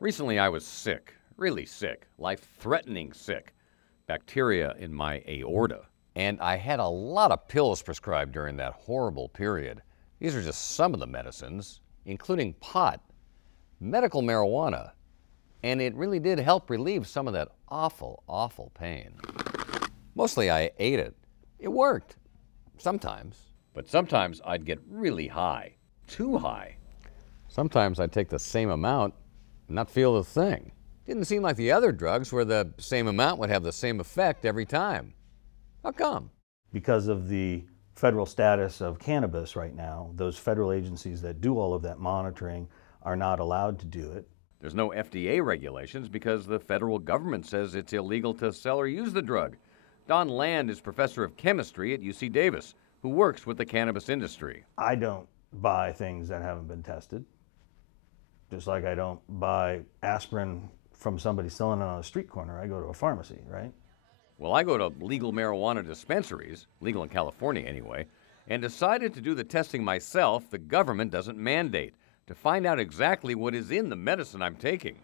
Recently I was sick, really sick, life-threatening sick. Bacteria in my aorta. And I had a lot of pills prescribed during that horrible period. These are just some of the medicines, including pot, medical marijuana, and it really did help relieve some of that awful, awful pain. Mostly I ate it. It worked. Sometimes. But sometimes I'd get really high. Too high. Sometimes I'd take the same amount and not feel a thing. Didn't seem like the other drugs where the same amount would have the same effect every time. How come? Because of the federal status of cannabis right now, those federal agencies that do all of that monitoring are not allowed to do it. There's no FDA regulations because the federal government says it's illegal to sell or use the drug. Don Land is professor of chemistry at UC Davis, who works with the cannabis industry. I don't buy things that haven't been tested. Just like I don't buy aspirin from somebody selling it on a street corner. I go to a pharmacy, right? Well, I go to legal marijuana dispensaries, legal in California anyway, and decided to do the testing myself the government doesn't mandate, to find out exactly what is in the medicine I'm taking.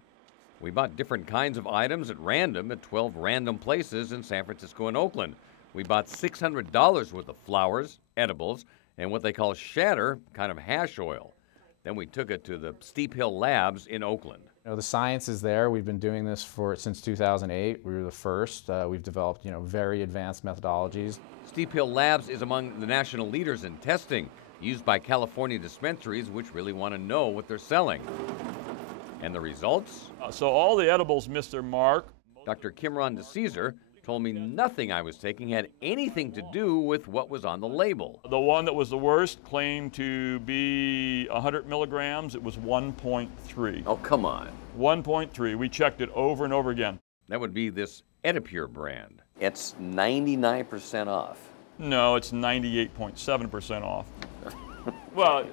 We bought different kinds of items at random at 12 random places in San Francisco and Oakland. We bought $600 worth of flowers, edibles, and what they call shatter, kind of hash oil. Then we took it to the Steep Hill Labs in Oakland. You know, the science is there. We've been doing this since 2008. We were the first. We've developed, very advanced methodologies. Steep Hill Labs is among the national leaders in testing, used by California dispensaries which really want to know what they're selling. And the results? So all the edibles missed their mark. Dr. Kimron DeCesar told me nothing I was taking had anything to do with what was on the label. The one that was the worst claimed to be 100 milligrams. It was 1.3. Oh, come on. 1.3. We checked it over and over again. That would be this Edipure brand. It's 99% off. No, it's 98.7% off. Well,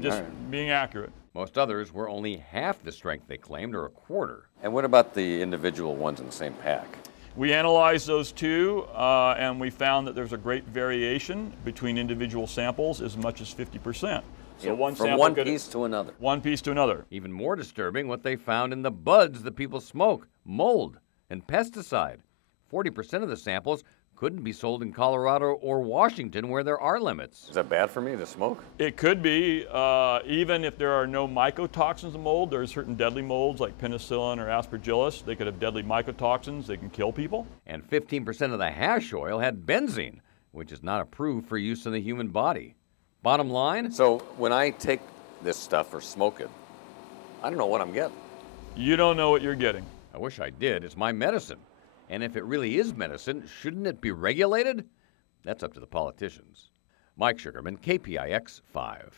just being accurate. Most others were only half the strength they claimed, or a quarter. And what about the individual ones in the same pack? We analyzed those two, and we found that there's a great variation between individual samples, as much as 50%. So from one piece to another. One piece to another. Even more disturbing, what they found in the buds that people smoke: mold and pesticide. 40% of the samples couldn't be sold in Colorado or Washington, where there are limits. Is that bad for me to smoke? It could be. Even if there are no mycotoxins in mold, there are certain deadly molds like penicillin or aspergillus. They could have deadly mycotoxins. They can kill people. And 15% of the hash oil had benzene, which is not approved for use in the human body. Bottom line? So when I take this stuff or smoke it, I don't know what I'm getting. You don't know what you're getting. I wish I did. It's my medicine. And if it really is medicine, shouldn't it be regulated? That's up to the politicians. Mike Sugarman, KPIX 5.